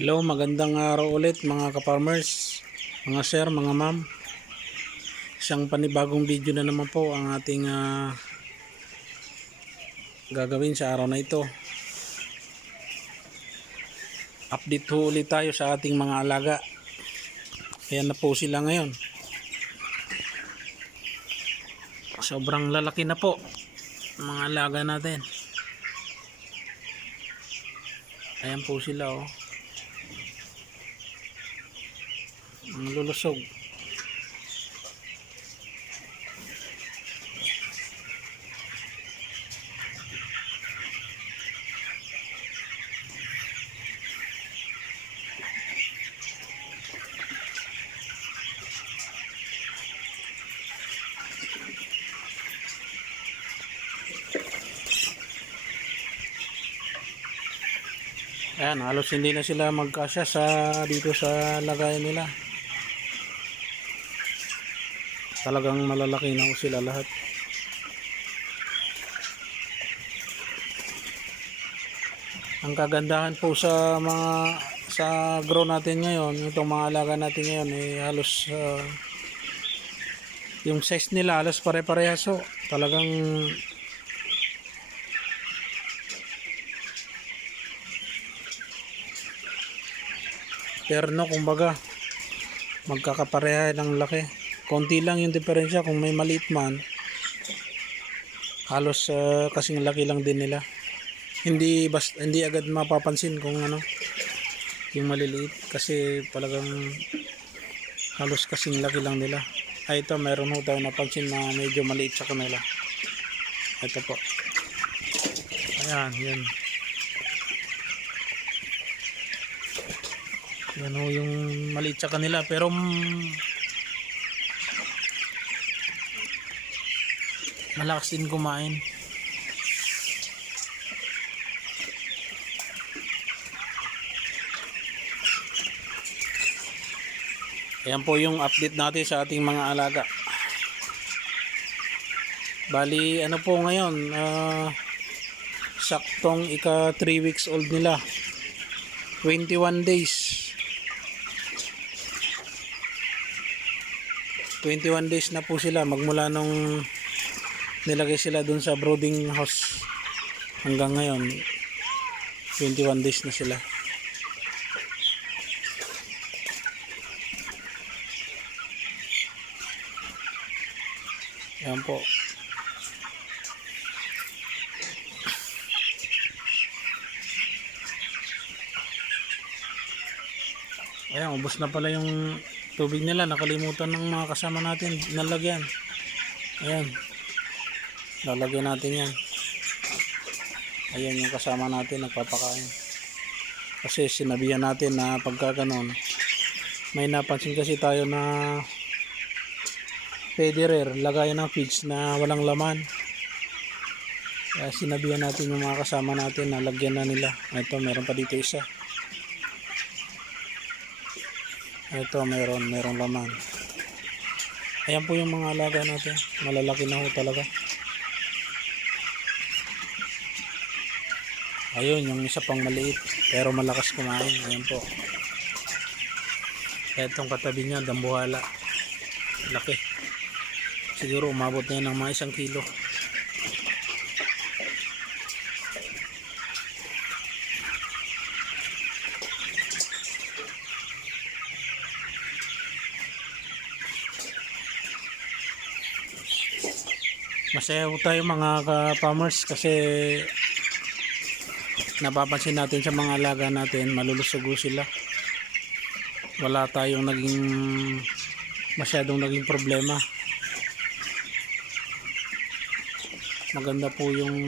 Hello, magandang araw ulit mga ka-farmers, mga sir, mga ma'am. Isang panibagong video na naman po ang ating gagawin sa araw na ito. Update po ulit tayo sa ating mga alaga. Ayan na po sila ngayon. Sobrang lalaki na po mga alaga natin. Ayan po sila oh. Ang lulusog. Ayan, halos hindi na sila magkasya dito sa lagayan nila. Talagang malalaki na sila lahat. Ang kagandahan po sa grow natin ngayon, itong mga alaga natin ngayon halos yung size nila halos pare-parehas so. Talagang terno, kumbaga magkakapareha ng laki. Konti lang yung diferensya, kung may maliit man halos kasing laki lang din nila. Hindi agad mapapansin kung ano yung maliliit kasi talagang halos kasing laki lang nila. Ito meron ho tayo napansin na medyo maliit sa kanila. Ito po, ayan, yan ho yung maliit sa kanila, pero malakas din kumain. Ayan po yung update natin sa ating mga alaga. Bali ano po ngayon, saktong ika 3 weeks old nila, 21 days 21 days na po sila magmula nung nilagay sila dun sa brooding house. Hanggang ngayon 21 days na sila. Ayan po. Ayan, ubos na pala yung tubig nila. Nakalimutan ng mga kasama natin nalagyan. Ayan, lalagyan natin yan. Ayan yung kasama natin nagpapakain. Kasi sinabihan natin na pagka ganon, may napansin kasi tayo na federer, lagayan ng feeds na walang laman. Kaya sinabihan natin yung mga kasama natin na lagyan na nila. Ito, meron pa dito isa. Ito, merong laman. Ayan po yung mga alaga natin. Malalaki na ho talaga. Ayun, yung isa pang maliit pero malakas kumain. Ayan po. Etong katabi niya, dambuhala. Laki. Siguro umabot na yan ng mga 1 kilo. Masaya po tayo mga ka-farmers kasi napapansin natin sa mga alaga natin, malulusugo sila. Wala tayong masyadong naging problema. Maganda po yung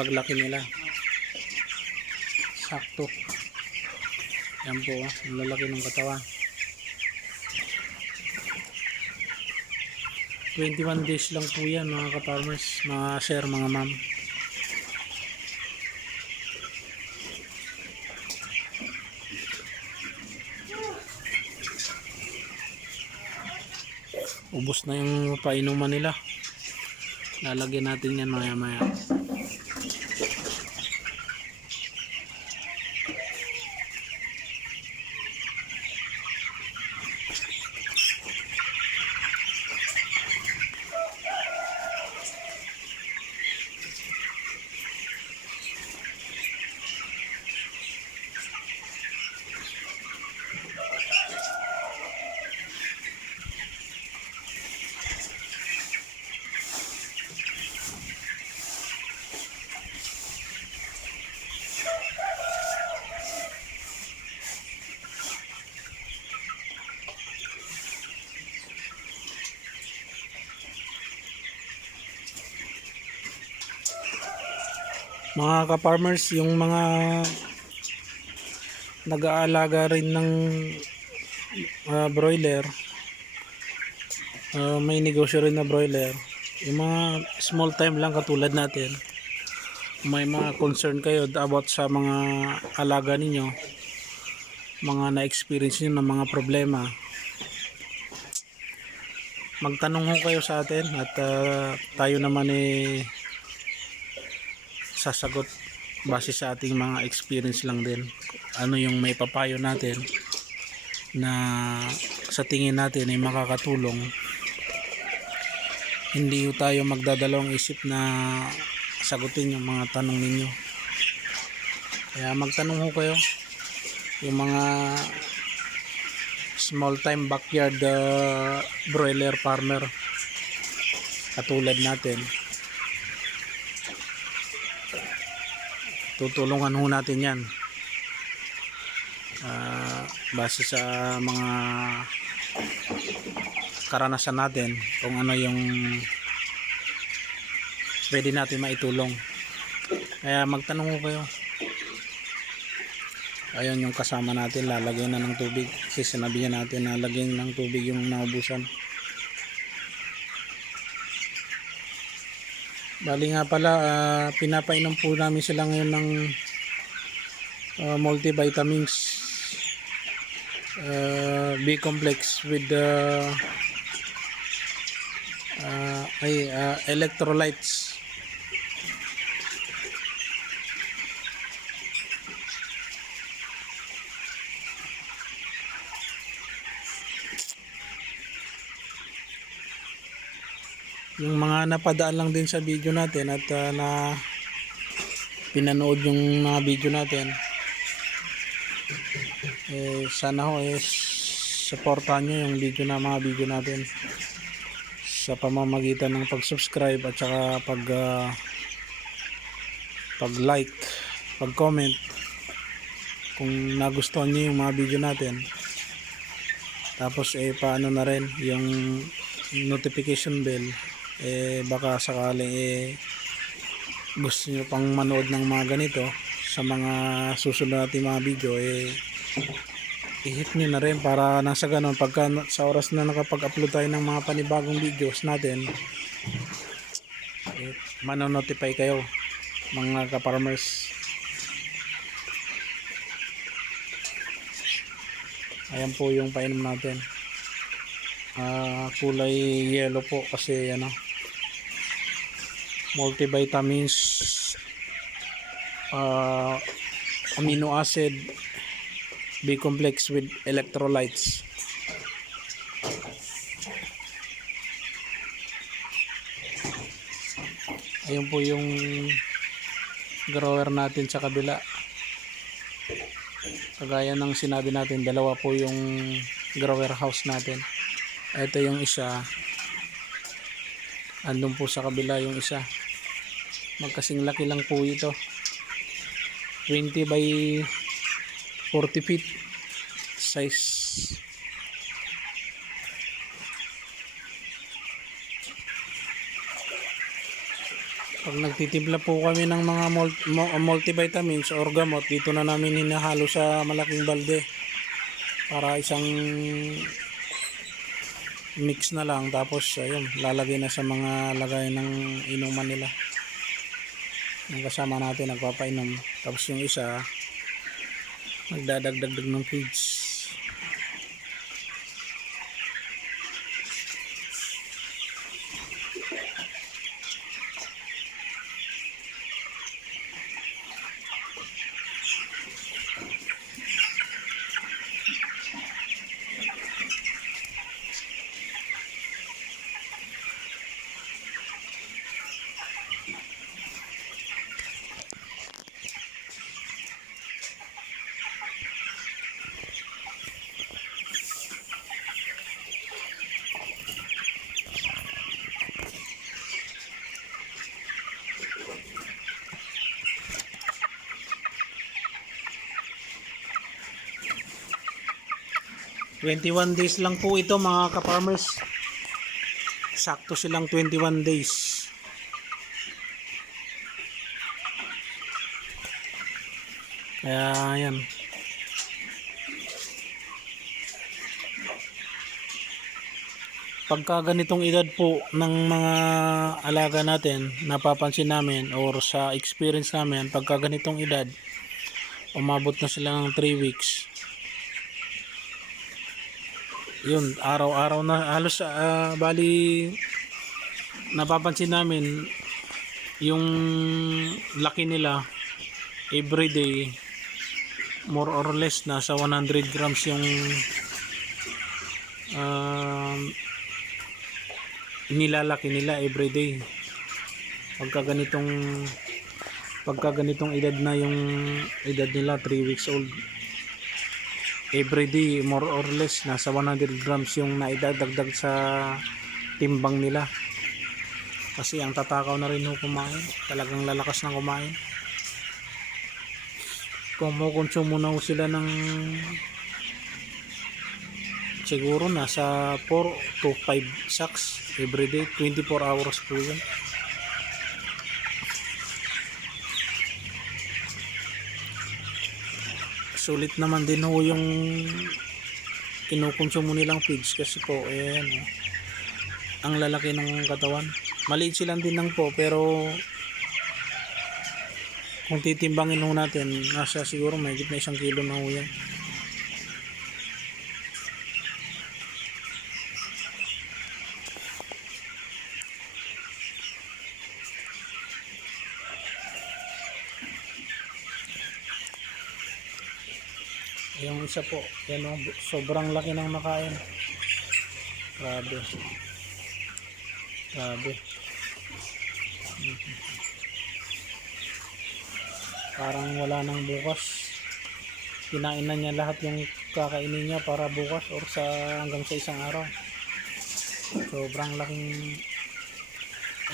paglaki nila. Sakto. Yan po, ang lalaki ng katawan. 21 days lang po yan mga ka-farmers, mga sir, mga ma'am. Ubos na yung painuman nila. Lalagyan natin yan maya maya. Mga ka-farmers, yung mga nag-aalaga rin ng broiler, may negosyo rin na broiler, yung mga small time lang katulad natin, may mga concern kayo about sa mga alaga ninyo, mga na-experience nyo ng mga problema, magtanong ho kayo sa atin at tayo naman sasagot base sa ating mga experience lang din, ano yung may papayo natin na sa tingin natin ay makakatulong. Hindi ho tayo magdadalawang isip na sagutin yung mga tanong ninyo, kaya magtanong ho kayo, yung mga small time backyard broiler farmer katulad natin. Tutulungan ho natin yan base sa mga karanasan natin, kung ano yung pwede natin maitulong. Kaya magtanong ho kayo. Ayun yung kasama natin, lalagyan na ng tubig kasi sinabihan natin na lagyan ng tubig yung naubusan. Bali nga pala, pinapainom po namin sila ngayon ng multivitamins, B-complex with electrolytes. Yung mga napadaan lang din sa video natin at na pinanood yung mga video natin, sana ho supportahan nyo yung mga video natin sa pamamagitan ng pag-subscribe at saka pag-like, pag-comment kung nagustuhan nyo yung mga video natin. Tapos paano na rin yung notification bell, baka sakali gusto nyo pang manood ng mga ganito sa mga susunod natin mga video, i-hit nyo na rin para nasa ganun pagka sa oras na nakapag-upload tayo ng mga panibagong videos natin, manonotify kayo mga ka-farmers. Ayan po yung painom natin, kulay yellow po kasi multivitamins, amino acid, B-complex with electrolytes. Ayun po yung grower natin sa kabila. Kagaya ng sinabi natin, dalawa po yung grower house natin. Ito yung isa, andun po sa kabila yung isa. Magkasing laki lang po ito, 20 by 40 feet size. Pag nagtitimpla po kami ng mga multivitamins or gamot, dito na namin hinahalo sa malaking balde para isang mix na lang, tapos ayun, lalagay na sa mga lagay ng inuman nila. Yung kasama natin nagpapainom, tapos yung isa nagdadagdag ng feeds. ...21 days lang po ito mga ka-farmers. Sakto silang 21 days. Kaya yan. Pagka ganitong edad po ng mga alaga natin, napapansin namin or sa experience namin, pagka ganitong edad, umabot na sila ng 3 weeks. Yun, araw-araw na halos bali napapansin namin yung laki nila everyday more or less nasa 100 grams yung nilalaki nila everyday. Pagka ganitong edad na yung edad nila 3 weeks old, everyday more or less nasa 100 grams yung naidadagdag sa timbang nila. Kasi ang tatakaw na rin ho kumain, talagang lalakas ng kumain. Kumukonsumo na ho sila ng siguro nasa 4 to 5 sacks everyday, 24 hours po yun. Sulit naman din ho yung kinukonsumo nilang feeds kasi po ang lalaki ng katawan. Maliit silang din lang po pero kung titimbangin ho natin nasa siguro mahigit na 1 kilo na ho yan. Yung isa po, yan o, sobrang laki ng nakain. Grabe. Grabe. Parang wala nang bukas. Kinain na niya lahat yung kakainin niya para bukas or hanggang sa isang araw. Sobrang laking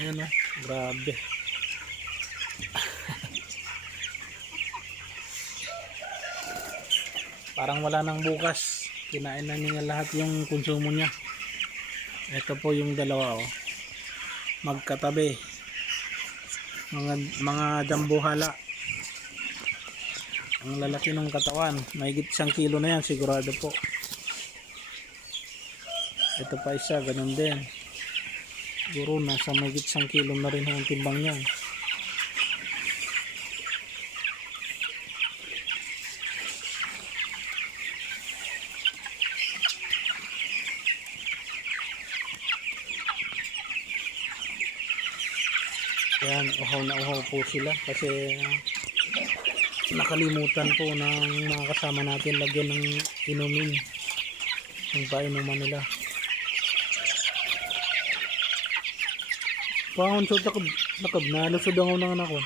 ayun o, grabe. Parang wala nang bukas. Kinain na niya lahat yung konsumo niya. Ito po yung dalawa oh. Magkatabi. Mga jambuhala. Ang lalaki ng katawan. Mahigit 1 kilo na yan sigurado po. Ito pa isa, ganun din. Siguro nasa mahigit 1 kilo na rin ang timbang niya. Yan, uhaw na uhaw po sila kasi nakalimutan po ng mga kasama natin lagyan ng inumin yung painuman nila. Pangon so takab na lusod ang unang anak ko.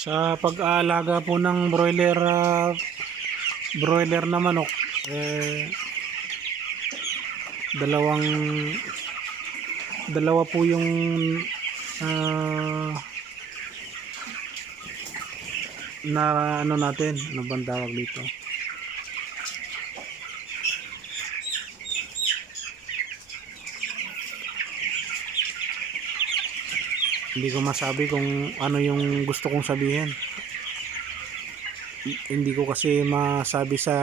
Sa pag-aalaga po ng broiler na manok, dalawa po yung na ano natin, ano bang tawag dito? Hindi ko masabi kung ano yung gusto kong sabihin. Hindi ko kasi masabi sa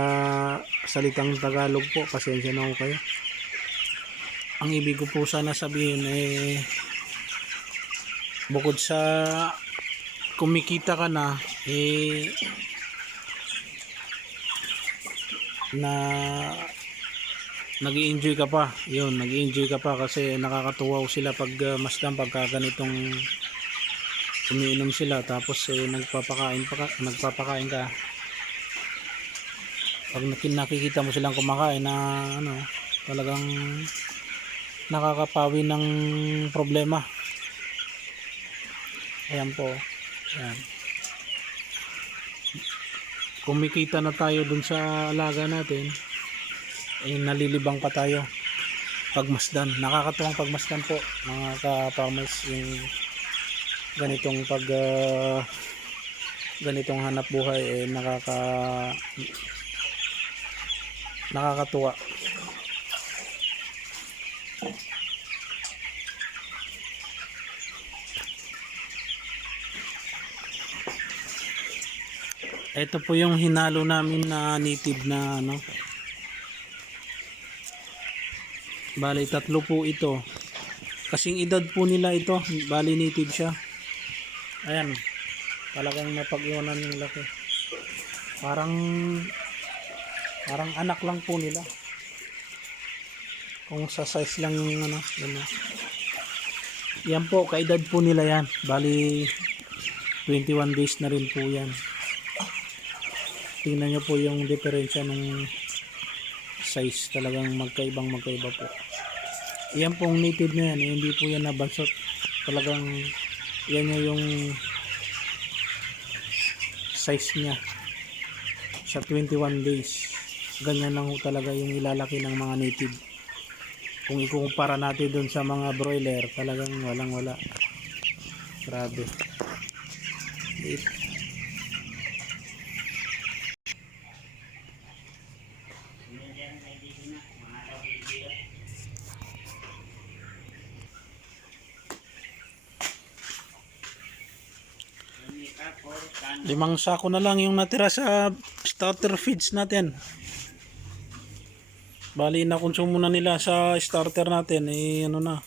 salitang Tagalog po. Pasensya na ako kayo. Ang ibig ko po sana sabihin bukod sa kumikita ka na na nag-i-enjoy ka pa. Yun, nag-i-enjoy ka pa kasi nakakatuwa sila pag masdan pagka ganitong umiinom sila tapos nagpapakain ka. Pag nakikita mo silang kumakain na ano, talagang nakakapawi ng problema. Ayan po. Ayan. Kumikita na tayo dun sa alaga natin, eh nalilibang pa tayo pagmasdan. Nakakatuwang pagmasdan po mga ka-farmers yung ganitong ganitong hanap buhay, nakakatuwa. Ito po yung hinalo namin na native na ano. Bali tatlo po ito. Kasing edad po nila ito. Bali native siya. Ayan. Talagang napag-iwanan yung laki. Parang anak lang po nila. Kung sa size lang yung ano. Yan po. Kaedad po nila yan. Bali 21 days na rin po yan. Tingnan nyo po yung diferensya ng size, talagang magkaiba po. Yan pong native na yan, hindi po yan nabansot. Talagang yan yung size niya sa 21 days. Ganyan lang talaga yung ilalaki ng mga native. Kung ikukumpara natin dun sa mga broiler, talagang walang wala. Grabe. Limang sako na lang yung natira sa starter feeds natin. Bali na konsumo na nila sa starter natin ano na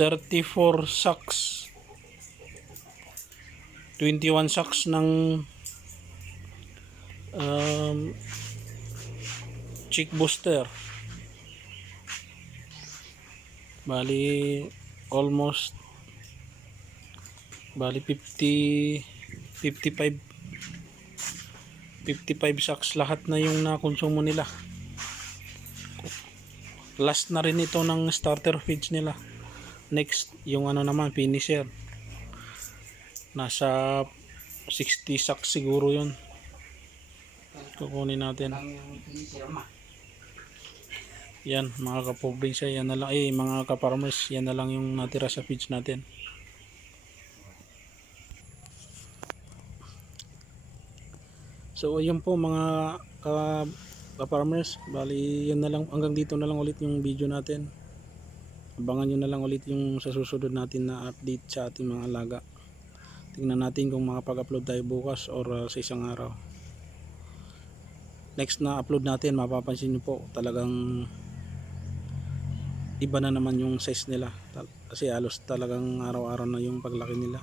34 sacks. 21 sacks ng chick booster. Bali almost 55 sacks lahat na yung nakonsumo nila. Last na rin ito ng starter feeds nila. Next yung ano naman finisher. Nasa 60 sacks siguro yun. Kukunin natin. Yan mga kaprobinsya, yan na lang, mga ka-farmers, yan na lang yung natira sa feeds natin. So ayun po mga ka-farmers, bali yan na lang, hanggang dito na lang ulit yung video natin. Abangan nyo na lang ulit yung sa susunod natin na update sa ating mga alaga. Tingnan natin kung makapag-upload tayo bukas or sa isang araw. Next na upload natin, mapapansin nyo po talagang iba na naman yung size nila. Kasi halos talagang araw-araw na yung paglaki nila.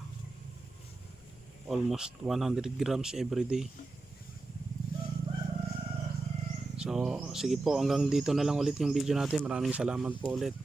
Almost 100 grams every day. So sige po, hanggang dito na lang ulit yung video natin. Maraming salamat po ulit.